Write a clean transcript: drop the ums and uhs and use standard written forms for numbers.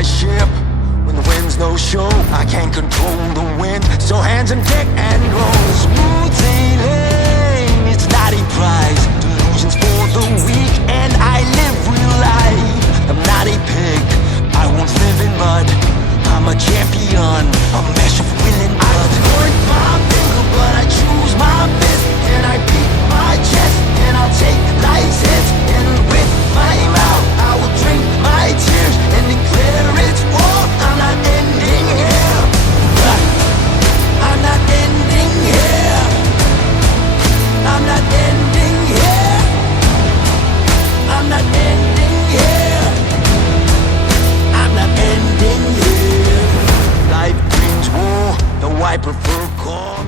my ship when the wind's no show. I can't control the wind, so hands on deck and go. Smooth sailing, it's not a prize. Delusions for the weak, and I live real life. I'm not a pig, I won't live in mud. I'm a champion, a mesh of will and blood. I point my finger, but I choose my fist, and I beat my chest, and I'll take life's hits. And with my mouth, I will drink my tears and declare it's war. I'm not ending here. I'm not ending here. I'm not ending here. I'm not ending here. I'm not ending here. Life brings war, though I prefer calm.